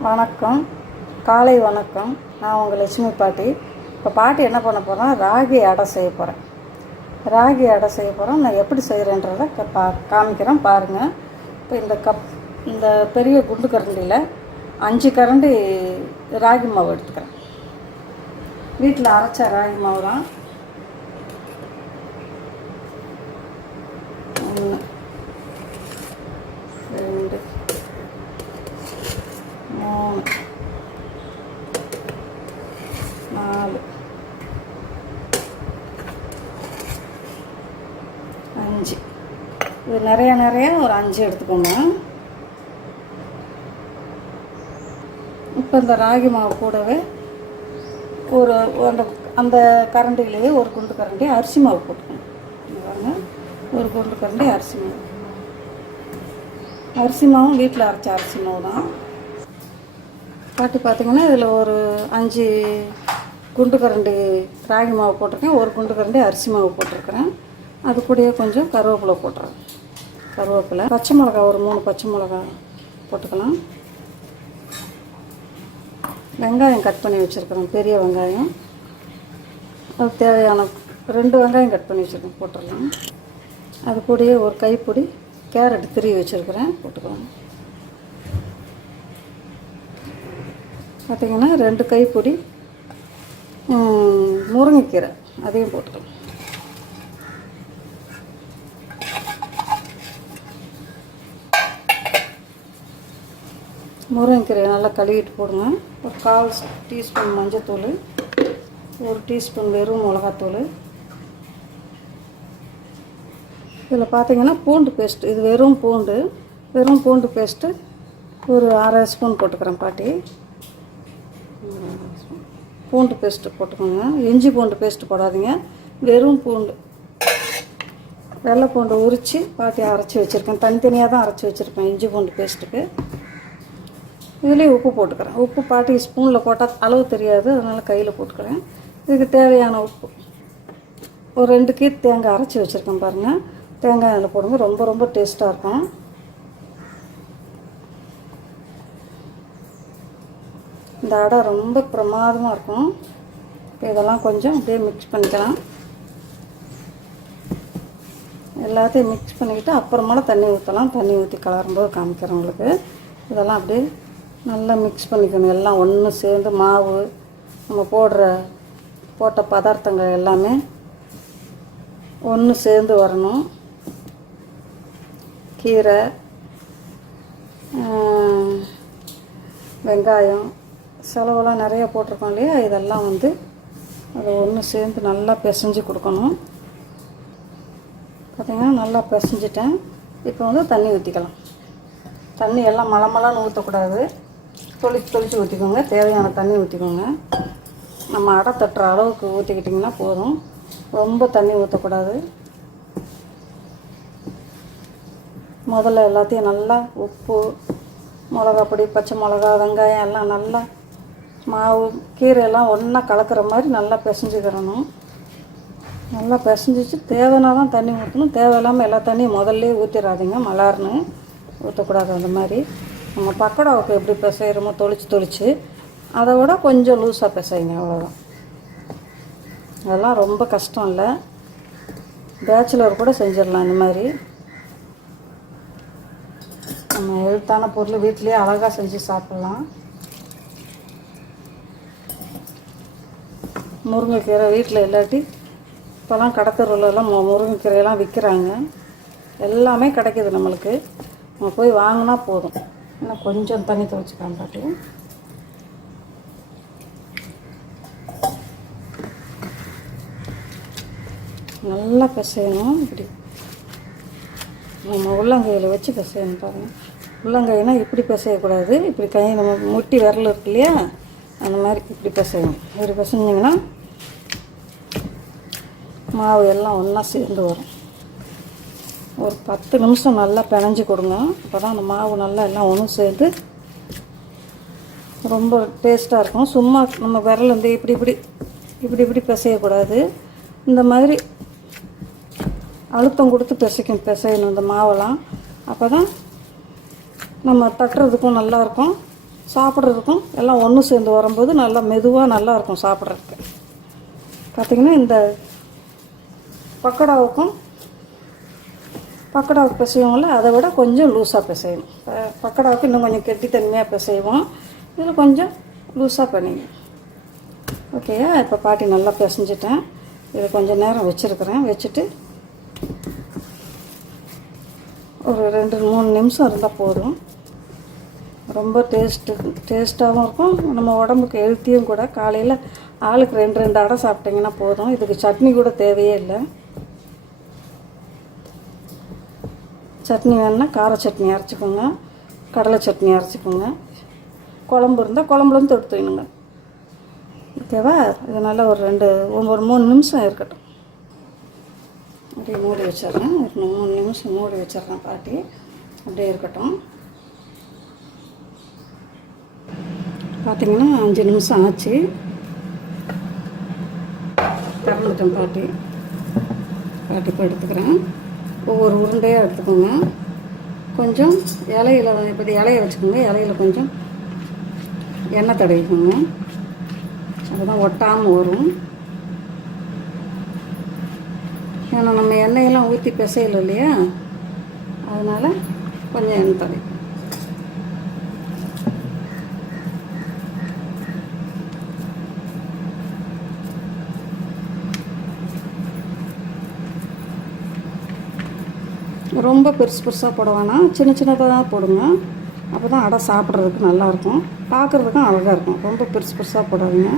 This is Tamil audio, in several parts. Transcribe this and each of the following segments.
வணக்கம். காலை வணக்கம். நான் உங்கள் லட்சுமி பாட்டி. இப்போ பாட்டி என்ன பண்ண போகிறேன் ராகி அடை செய்ய போகிறேன் ராகி அடை செய்ய போகிறோம் நான் எப்படி செய்கிறேன்றதை க- பா காமிக்கிறேன். பாருங்கள் இப்போ இந்த கப் இந்த பெரிய குண்டு கரண்டியில் அஞ்சு கரண்டி ராகி மாவு எடுத்துக்கிறேன். வீட்டில் அரைச்ச ராகி மாவு தான் ஒன்று ரெண்டு மூணு நாலு அஞ்சு. இது நிறையா நிறையா ஒரு அஞ்சு எடுத்துக்கோங்க. இப்போ இந்த ராகி மாவு கூடவே ஒரு அந்த அந்த கரண்டிலேயே ஒரு குண்டு கரண்டி அரிசி மாவு போட்டுக்கணும் ஒரு குண்டு கரண்டி அரிசி மாவு. அரிசி மாவும் வீட்டில் அரைச்ச அரிசி மாவு தான் பாட்டி பார்த்தீங்கன்னா இதில் ஒரு அஞ்சு குண்டு கரண்டி ராகி மாவு போட்டிருக்கேன். ஒரு குண்டு கரண்டி அரிசி மாவு போட்டிருக்கிறேன். அது கூடயே கொஞ்சம் கருவேப்பிலை போட்டுறேன். கருவேப்பிலை. பச்சை மிளகா ஒரு மூணு பச்சை மிளகா போட்டுக்கலாம். வெங்காயம் கட் பண்ணி வச்சுருக்கிறேன். பெரிய வெங்காயம். அது தேவையான ரெண்டு வெங்காயம் கட் பண்ணி வச்சுருக்கேன். போட்டுடலாம். அது கூடயே ஒரு கைப்பொடி கேரட் திருவி வச்சுருக்கிறேன். போட்டுக்கலாம். பார்த்திங்கன்னா ரெண்டு கைப்பொடி முருங்கைக்கீரை அதையும் போட்டுக்கலாம் முருங்கைக்கீரையை நல்லா கழுவிட்டு போடுங்க. ஒரு கால் டீஸ்பூன் மஞ்சத்தூள் ஒரு டீஸ்பூன் வெறும் மிளகாத்தூள். இதில் பார்த்திங்கன்னா பூண்டு பேஸ்ட் இது வெறும் பூண்டு வெறும் பூண்டு பேஸ்ட்டு ஒரு அரை ஸ்பூன் போட்டுக்கிறேன் பாட்டி. பூண்டு பேஸ்ட்டு போட்டுக்கோங்க. இஞ்சி பூண்டு பேஸ்ட்டு போடாதீங்க. வெறும் பூண்டு. வெள்ளை பூண்டு உரித்து பாட்டி அரைச்சி வச்சுருக்கேன். தனித்தனியாக தான் அரைச்சி வச்சுருக்கேன் இஞ்சி பூண்டு பேஸ்ட்டுக்கு. இதுலேயும் உப்பு போட்டுக்கிறேன். உப்பு பாட்டி ஸ்பூனில் போட்டால் அளவு தெரியாது. அதனால் கையில் போட்டுக்கிறேன். இதுக்கு தேவையான உப்பு. ஒரு ரெண்டு கீ தேங்காய் அரைச்சி வச்சுருக்கேன் பாருங்கள் தேங்காய் அதில் போடுங்க. ரொம்ப ரொம்ப டேஸ்ட்டாக இருக்கும். இந்த அடை ரொம்ப பிரமாதமாக இருக்கும். இப்போ இதெல்லாம் கொஞ்சம் அப்படியே மிக்ஸ் பண்ணிக்கலாம். எல்லாத்தையும் மிக்ஸ் பண்ணிக்கிட்டு அப்புறமெல்லாம் தண்ணி ஊற்றலாம் தண்ணி ஊற்றி கலரும்போது காமிக்கிறேன் உங்களுக்கு. இதெல்லாம் அப்படியே நல்லா மிக்ஸ் பண்ணிக்கணும். எல்லாம் ஒன்று சேர்ந்து மாவு நம்ம போடுற போட்ட பதார்த்தங்கள் எல்லாமே ஒன்று சேர்ந்து வரணும். கீரை வெங்காயம் செலவெல்லாம் நிறைய போட்டிருக்கோம் இல்லையா? இதெல்லாம் வந்து அதை ஒன்று சேர்ந்து நல்லா பிசைஞ்சு கொடுக்கணும். பார்த்திங்கன்னா நல்லா பிசைஞ்சிட்டேன். இப்போ வந்து தண்ணி ஊற்றிக்கலாம் தண்ணி எல்லாம் மலமலான்னு ஊற்றக்கூடாது தொளிச்சு தொளிச்சு ஊற்றிக்கோங்க தேவையான தண்ணி ஊற்றிக்கோங்க நம்ம அடை தட்டுற அளவுக்கு ஊற்றிக்கிட்டிங்கன்னா போதும். ரொம்ப தண்ணி ஊற்றக்கூடாது முதல்ல எல்லாத்தையும் நல்லா உப்பு மிளகா பொடி பச்சை மிளகா வெங்காயம் எல்லாம் நல்லா மாவு கீரை எல்லாம் ஒன்றா கலக்கிற மாதிரி நல்லா பிசைஞ்சுக்கிறணும். நல்லா பிசைஞ்சிச்சு தேவைன்னா தான் தண்ணி ஊற்றணும் தேவையில்லாமல் எல்லா தண்ணியும் முதல்ல ஊற்றிடாதீங்க மலார்னு. ஊற்றக்கூடாது அந்த மாதிரி. நம்ம பக்கோடாவுக்கு எப்படி பிசைகிறோமோ தொளிச்சு தொளிச்சு அதை விட கொஞ்சம் லூஸாக பிசைங்க அவ்வளோதான் அதெல்லாம் ரொம்ப கஷ்டம் இல்லை. பேச்சுலர் கூட செஞ்சிடலாம் இந்த மாதிரி. நம்ம எழுத்தான பொருள் வீட்டிலேயே அழகாக செஞ்சு சாப்பிட்லாம். முருங்கைக்கீரை வீட்டில் இல்லாட்டி இப்போலாம் கடத்தருவிலலாம் முருங்கைக்கீரையெல்லாம் விற்கிறாங்க எல்லாமே கிடைக்கிது நம்மளுக்கு. நம்ம போய் வாங்கினா போதும். இன்னும் கொஞ்சம் தண்ணி துவைச்சிக்கலாம் பாட்டி நல்லா பிசையணும். இப்படி நம்ம உள்ளங்கையில் வச்சு பிசையணும் பாருங்கள் உள்ளங்கைனா இப்படி பிசையக்கூடாது. இப்படி கை நம்ம முட்டி விரல் இருக்கு இல்லையா? அந்த மாதிரி இப்படி பிசையணும். இப்படி பிசைஞ்சிங்கன்னா மாவு எல்லாம் ஒன்றா சேர்ந்து வரும். ஒரு பத்து நிமிஷம் நல்லா பிணைஞ்சு கொடுங்க. அப்போ தான் அந்த மாவு நல்லா எல்லாம் ஒன்று சேர்ந்து ரொம்ப டேஸ்ட்டாக இருக்கும். சும்மா நம்ம விரல் வந்து இப்படி இப்படி இப்படி இப்படி பிசையக்கூடாது. இந்த மாதிரி அழுத்தம் கொடுத்து பிசைக்கும் பிசையணும் இந்த மாவெல்லாம். அப்போ தான் நம்ம தட்டுறதுக்கும் நல்லாயிருக்கும் சாப்பிட்றதுக்கும் எல்லாம் ஒன்று சேர்ந்து வரும்போது நல்லா மெதுவாக நல்லாயிருக்கும் சாப்பிட்றதுக்கு. பார்த்திங்கன்னா இந்த பக்கோடாவுக்கும் பக்கோடாவுக்கு பிசைவோம்ல அதை விட கொஞ்சம் லூஸாக பிசையும் ப- பக்கோடாவுக்கு இன்னும் கொஞ்சம் கெட்டித்தன்மையாக பிசைவோம். இதில் கொஞ்சம் லூஸாக பண்ணிங்க. ஓகேயா இப்போ பாட்டி நல்லா பிசைஞ்சிட்டேன். இதை கொஞ்சம் நேரம் வச்சுருக்கிறேன். வச்சுட்டு ஒரு ரெண்டு மூணு நிமிஷம் இருந்தால் போதும். ரொம்ப டேஸ்ட்டு டேஸ்ட்டாகவும் இருக்கும். நம்ம உடம்புக்கு ஹெல்த்தியும் கூட. காலையில் ஆளுக்கு ரெண்டு ரெண்டு அடை சாப்பிட்டிங்கன்னா போதும். இதுக்கு சட்னி கூட தேவையே இல்லை. சட்னி வேணுன்னா கார சட்னி அரைச்சிக்கோங்க கடலை சட்னி அரைச்சிக்கோங்க. குழம்பு இருந்தால் குழம்புலேருந்து தொட்டு தூயினுங்க. ஓகேவா? இதனால் ஒரு ரெண்டு ஒரு மூணு நிமிஷம் இருக்கட்டும். அப்படியே மூடி வச்சிட்றேன். ஒரு மூணு நிமிஷம் மூடி வச்சிட்றேன் பாட்டி. அப்படியே இருக்கட்டும். பார்த்தீங்கன்னா அஞ்சு நிமிஷம் ஆச்சு. திறந்துட்டேன் பாட்டி. பாட்டி போய் எடுத்துக்கிறேன். ஒவ்வொரு உருண்டையாக எடுத்துக்கோங்க. கொஞ்சம் இலையில இப்போ இலையை வச்சுக்கோங்க. இலையில கொஞ்சம் எண்ணெய் தடவிக்கோங்க. அப்போ தான் ஒட்டாமல் வரும். ஏன்னா நம்ம எண்ணெயெல்லாம் ஊற்றி பிசையில இல்லையா? அதனால் கொஞ்சம் எண்ணெய் தடவி ரொம்ப பெருசு பெருசாக போட வேணாம் சின்ன சின்னதாக தான் போடுங்க. அப்போ தான் அடை சாப்பிட்றதுக்கு நல்லாயிருக்கும். பார்க்குறதுக்கும் அழகாக இருக்கும். ரொம்ப பெருசு பெருசாக போடாதீங்க.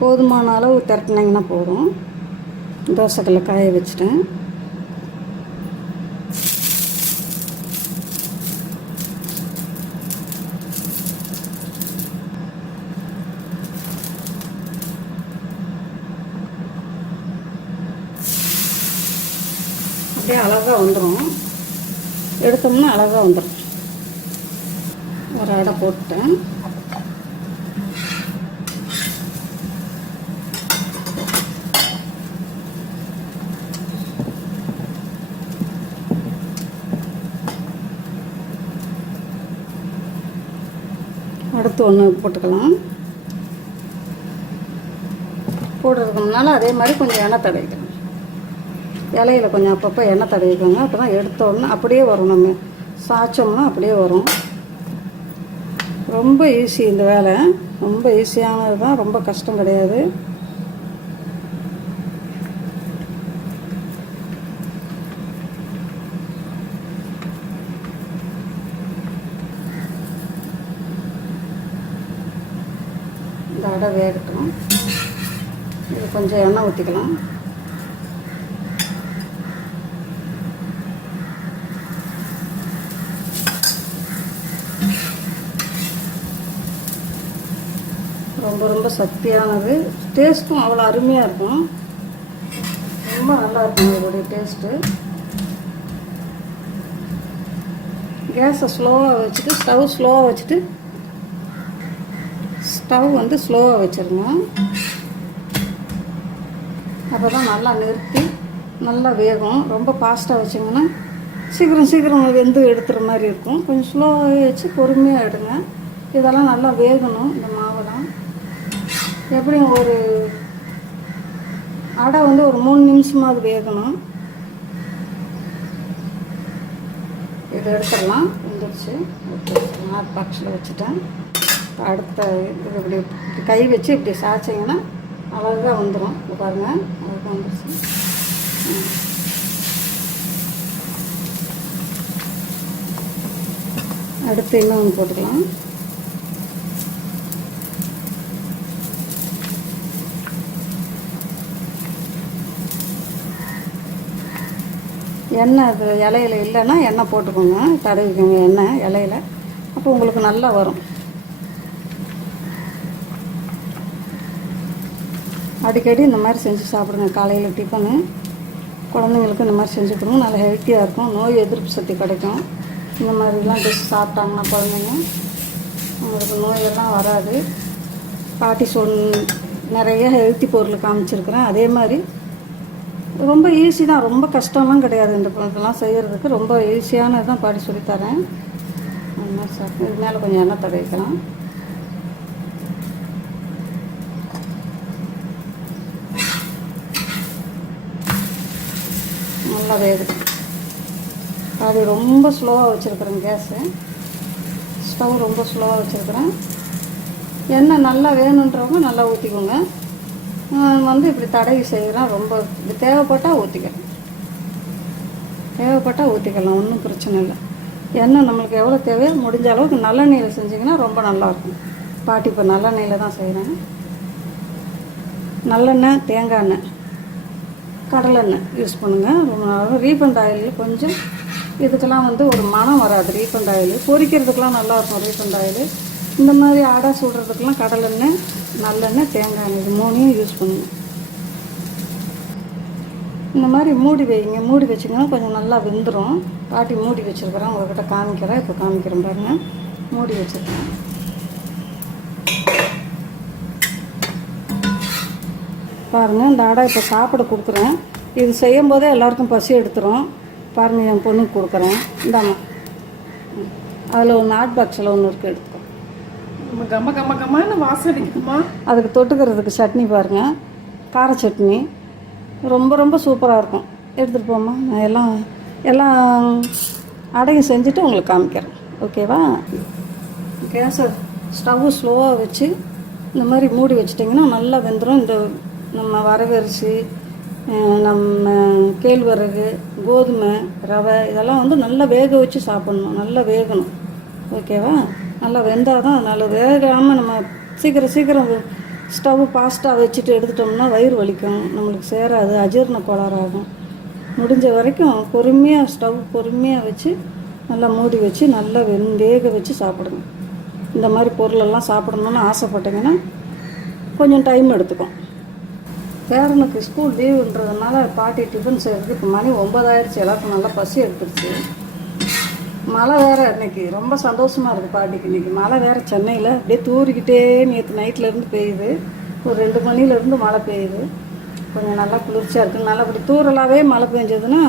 போதுமான அளவு திரட்டினீங்கன்னா போதும். தோசைக்கல்ல காய வச்சுட்டேன். அப்படியே அழகாக வந்துடும் எடுத்தோம்னா அழகாக வந்துடும் ஒரு அடை போட்டேன் அடுத்து ஒன்று போட்டுக்கலாம். போட்டுருக்கோம்னால அதே மாதிரி கொஞ்சம் எண்ணெய் தடவிக்கலாம். இலையில கொஞ்சம் அப்பப்போ எண்ணெய் தடவிக்கோங்க. அப்போ தான் எடுத்தோடனே அப்படியே வரும் நம்ம. சாய்ச்சோம்னா அப்படியே வரும். ரொம்ப ஈஸி இந்த வேலை. ரொம்ப ஈஸியானது தான் ரொம்ப கஷ்டம் கிடையாது. இந்த அடை வேகட்டும். இது கொஞ்சம் எண்ணெய் ஊற்றிக்கலாம் ரொம்ப ரொம்ப சக்தியானது. டேஸ்ட்டும் அவ்வளோ அருமையாக இருக்கும். ரொம்ப நல்லா இருக்கும் இதோடைய டேஸ்ட்டு கேஸை ஸ்லோவாக வச்சுட்டு ஸ்டவ் ஸ்லோவாக வச்சுட்டு ஸ்டவ் வந்து ஸ்லோவாக வச்சிருங்க அப்போ தான் நல்லா நிறுத்தி நல்லா வேகும். ரொம்ப ஃபாஸ்ட்டாக வச்சிங்கன்னா சீக்கிரம் சீக்கிரம் வெந்து எடுத்துகிற மாதிரி இருக்கும். கொஞ்சம் ஸ்லோவாகவே வச்சு பொறுமையாக எடுங்க. இதெல்லாம் நல்லா வேகணும் இந்த மாவெல்லாம். எப்படியும் ஒரு அடை வந்து ஒரு மூணு நிமிஷமாவது வேகணும். இதை எடுத்துடலாம். வந்துடுச்சு ஹாட் பாக்ஸில் வச்சுட்டேன். அடுத்த இது இப்படி இப்படி கை வச்சு இப்படி சாய்ச்சிங்கன்னா அழகாக வந்துடும் இப்போ பாருங்கள் அழகாக வந்துருச்சு. ம். அடுத்து இன்னொன்று போட்டுக்கலாம். எண்ணெய் அது இலையில இல்லைன்னா எண்ணெய் போட்டுக்கோங்க. தடவிக்கோங்க எண்ணெய் இலையில. அப்போ உங்களுக்கு நல்லா வரும். அடிக்கடி இந்த மாதிரி செஞ்சு சாப்பிடுங்க. காலையில் டிஃபனு குழந்தைங்களுக்கு இந்த மாதிரி செஞ்சு கொடுங்க. நல்லா ஹெல்த்தியாக இருக்கும். நோய் எதிர்ப்பு சக்தி கிடைக்கும். இந்த மாதிரிலாம் டிஷ் சாப்பிட்டாங்கன்னா குழந்தைங்க அவங்களுக்கு நோயெல்லாம் வராது. பாட்டி சொன் நிறைய ஹெல்த்தி பொருள் காமிச்சிருக்கிறேன். அதே மாதிரி ரொம்ப ஈஸி தான். ரொம்ப கஷ்டம்லாம் கிடையாது இந்த ப- இதெல்லாம் செய்கிறதுக்கு ரொம்ப ஈஸியானது தான் பாடி சொல்லித்தரேன். அந்த இது மேலே கொஞ்சம் எண்ணெய் தடவிக்கலாம். நல்லா வேகுது அது ரொம்ப ஸ்லோவாக வச்சுருக்குறேன் கேஸு. ஸ்டவ் ரொம்ப ஸ்லோவாக வச்சுருக்குறேன். எண்ணெய் நல்லா வேணுன்றவங்க நல்லா ஊற்றிக்கோங்க வந்து இப்படி தடவி செய்கிறேன் ரொம்ப இது தேவைப்பட்டால் ஊற்றிக்கலாம் தேவைப்பட்டால் ஊற்றிக்கலாம் ஒன்றும் பிரச்சனை இல்லை. எண்ணெய் நம்மளுக்கு எவ்வளோ தேவையோ முடிஞ்ச அளவுக்கு நல்லெண்ணெயில் செஞ்சிங்கன்னா ரொம்ப நல்லாயிருக்கும். பாட்டி இப்போ நல்லெண்ணெயில் தான் செய்கிறேன் நல்லெண்ணெய் தேங்காய் எண்ணெய் கடலெண்ணெய் யூஸ் பண்ணுங்கள் ரொம்ப நல்லா ரீஃபண்ட் ஆயில் கொஞ்சம். இதுக்கெல்லாம் வந்து ஒரு மனம் வராது ரீஃபண்ட் ஆயில். பொரிக்கிறதுக்கெலாம் நல்லாயிருக்கும் ரீஃபண்ட் ஆயில். இந்த மாதிரி ஆடா சுடுறதுக்கெலாம் கடலெண்ணெய் நல்லெண்ணெய் தேங்காய் எண்ணெய் இது மூணையும் யூஸ் பண்ணுங்க. இந்த மாதிரி மூடி வைங்க. மூடி வச்சிங்கன்னா கொஞ்சம் நல்லா வெந்துடும் பாட்டி மூடி வச்சுருக்குறேன் உங்கள்கிட்ட காமிக்கிறேன். இப்போ காமிக்கிறேன் பாருங்க. மூடி வச்சுருக்கேன். பாருங்கள் இந்த அடை இப்போ சாப்பிட கொடுக்குறேன். இது செய்யும் போதே எல்லாருக்கும் பசி எடுத்துரும். பாருங்கள் என் பொண்ணுக்கு கொடுக்குறேன். இந்தாம்மா. அதில் ஒரு நாட் பாக்ஸில் ஒன்று இருக்குது எடுத்து கம கம கமான வாசம் அடிக்குமா? அதுக்கு தொட்டுக்கிறதுக்கு சட்னி பாருங்கள் கார சட்னி. ரொம்ப ரொம்ப சூப்பராக இருக்கும். எடுத்துகிட்டு போம்மா. நான் எல்லாம் எல்லாம் அடையும் செஞ்சுட்டு உங்களுக்கு காமிக்கிறேன். ஓகேவா? கேஸை ஸ்டவ்வு ஸ்லோவாக வச்சு இந்த மாதிரி மூடி வச்சிட்டிங்கன்னா நல்லா வெந்துடும் இந்த நம்ம வரகரிசி நம்ம கேழ்வரகு கோதுமை ரவை இதெல்லாம் வந்து நல்லா வேக வச்சு சாப்பிட்ணும். நல்லா வேகணும். ஓகேவா? நல்லா வெந்தால் தான் நல்லா வேகாமல் நம்ம சீக்கிரம் சீக்கிரம் ஸ்டவ் ஃபாஸ்ட்டாக வச்சுட்டு எடுத்துட்டோம்னா வயிறு வலிக்கும். நம்மளுக்கு சேராது அஜீரண கோளாறாகும் முடிஞ்ச வரைக்கும் பொறுமையாக ஸ்டவ் பொறுமையாக வச்சு நல்லா மூடி வச்சு நல்லா வெந் வேக வச்சு சாப்பிடுங்க. இந்த மாதிரி பொருளெல்லாம் சாப்பிடணுன்னு ஆசைப்பட்டீங்கன்னா கொஞ்சம் டைம் எடுத்துக்கும். பேரனுக்கு ஸ்கூல் லீவுன்றதுனால பாட்டி டிஃபன் செய்கிறதுக்கு இப்போ மணி ஒன்பதாயிருச்சு எல்லாருக்கும் நல்லா பசி எடுத்துருச்சு. மழை வேற இன்னைக்கு. ரொம்ப சந்தோஷமா இருக்கு பாட்டிக்கு இன்னைக்கு. மழை வேற சென்னையில் அப்படியே தூறிக்கிட்டே நேற்று நைட்ல இருந்து பெய்யுது. ஒரு ரெண்டு மணில இருந்து மழை பெய்யுது. கொஞ்சம் நல்லா குளிர்ச்சியாக இருக்கு. நல்லா அப்படி தூறலாகவே மழை பெஞ்சதுன்னா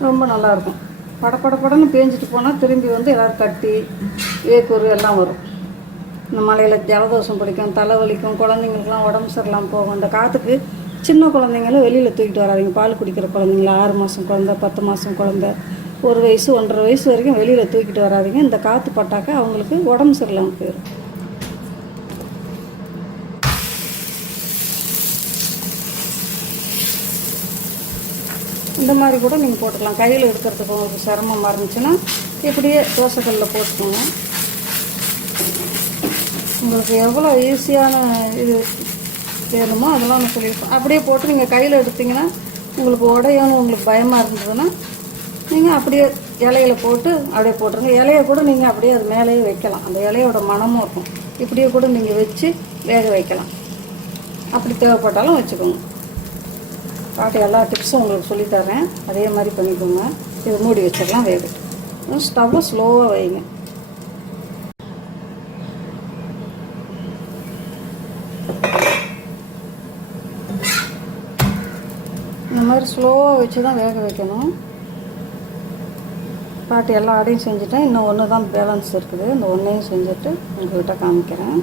ரொம்ப நல்லா இருக்கும். பட படன்னு பேஞ்சிட்டு போனால் திரும்பி வந்து எல்லோரும் கட்டி வேக்கூர் எல்லாம் வரும். இந்த மலையில் ஜலதோஷம் பிடிக்கும் தலைவலிக்கும் குழந்தைங்களுக்குலாம் உடம்பு சரியில்லாமல் போகும். இந்த காற்றுக்கு சின்ன குழந்தைங்களும் வெளியில் தூக்கிட்டு வராதிங்க. பால் குடிக்கிற குழந்தைங்கள ஆறு மாதம் குழந்த பத்து மாதம் குழந்த. ஒரு வயசு ஒன்றரை வயசு வரைக்கும் வெளியில் தூக்கிட்டு வராதிங்க. இந்த காற்று பட்டாக்கா அவங்களுக்கு உடம்பு சரியில்லாமல் போயிடும் இந்த மாதிரி கூட நீங்கள் போட்டுக்கலாம். கையில் எடுக்கிறதுக்கு உங்களுக்கு சிரமமாக இருந்துச்சுன்னா இப்படியே தோசைக்கல்லில் போட்டுக்கோங்க. உங்களுக்கு எவ்வளோ ஈஸியான இது வேணுமோ அதெல்லாம் நான் சொல்லியிருப்பேன் அப்படியே போட்டு நீங்கள் கையில் எடுத்தீங்கன்னா உங்களுக்கு உடையணும் உங்களுக்கு பயமாக இருந்ததுன்னா நீங்கள் அப்படியே இலையில போட்டு அப்படியே போட்டுருங்க. இலையை கூட நீங்கள் அப்படியே அது மேலேயே வைக்கலாம். அந்த இலையோட மணமும் இருக்கும். இப்படியே கூட நீங்கள் வச்சு வேக வைக்கலாம். அப்படி தேவைப்பட்டாலும் வச்சுக்கோங்க. பாட்டு எல்லா டிப்ஸும் உங்களுக்கு சொல்லித்தரேன் அதே மாதிரி பண்ணிக்கோங்க. இது மூடி வச்சிடலாம் வேகட்டும். ஸ்டவ்வை ஸ்லோவாக வைங்க. இந்த மாதிரி ஸ்லோவாக வச்சு தான் வேக வைக்கணும். பாட்டு எல்லா அடையும் செஞ்சுட்டேன். இன்னும் ஒன்று தான் பேலன்ஸ் இருக்குது. இந்த ஒன்றையும் செஞ்சுட்டு உங்கள்கிட்ட காமிக்கிறேன்.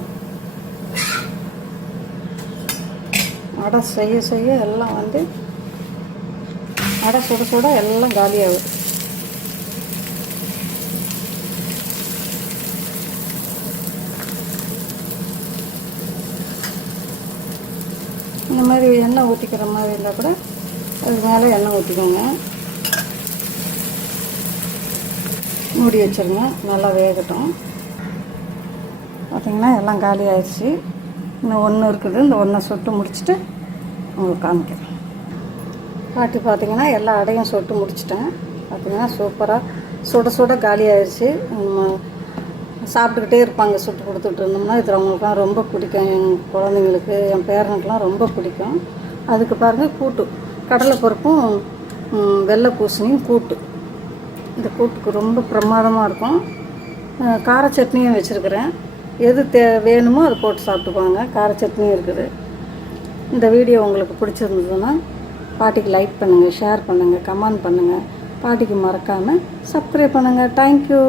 அடை செய்ய செய்ய எல்லாம் வந்து அடை சுட சுட எல்லாம் காலியாகுது. இந்த மாதிரி எண்ணெய் ஊற்றிக்கிற மாதிரி இருந்தால் கூட அதுக்கு மேலே எண்ணெய் ஊற்றிக்கோங்க மூடி வச்சிருங்க. நல்லா வேகட்டும். பார்த்தீங்கன்னா எல்லாம் காலி ஆயிடுச்சு. இன்னும் ஒன்று இருக்குது. இந்த ஒன்றை சொட்டு முடிச்சுட்டு உங்களுக்கு காமிக்கிறேன். பாட்டி பார்த்திங்கன்னா எல்லா அடையும் சொட்டு முடிச்சிட்டேன். பார்த்திங்கன்னா சூப்பராக சுட சுட காலி ஆயிடுச்சு. நம்ம சாப்பிட்டுக்கிட்டே இருப்பாங்க. சுட்டு கொடுத்துட்டு இருந்தோம்னா இது அவங்களுக்குலாம் ரொம்ப பிடிக்கும். என் குழந்தைங்களுக்கு என் பேரனுக்கெலாம் ரொம்ப பிடிக்கும். அதுக்கு பாருங்கள் கூட்டு. கடலைப்பருப்பும் ம், வெள்ளை பூசணியும் கூட்டு. இந்த கூட்டுக்கு ரொம்ப பிரமாதமாக இருக்கும். கார சட்னியும் வச்சுருக்கிறேன். எது தே வேணுமோ அதை போட்டு சாப்பிட்டுக்குவாங்க கார சட்னியும் இருக்குது. இந்த வீடியோ உங்களுக்கு பிடிச்சிருந்ததுன்னா பாட்டிக்கு லைக் பண்ணுங்கள் ஷேர் பண்ணுங்கள் கமெண்ட் பண்ணுங்கள் பாட்டிக்கு மறக்காமல் சப்ஸ்கிரைப் பண்ணுங்கள் தேங்க்யூ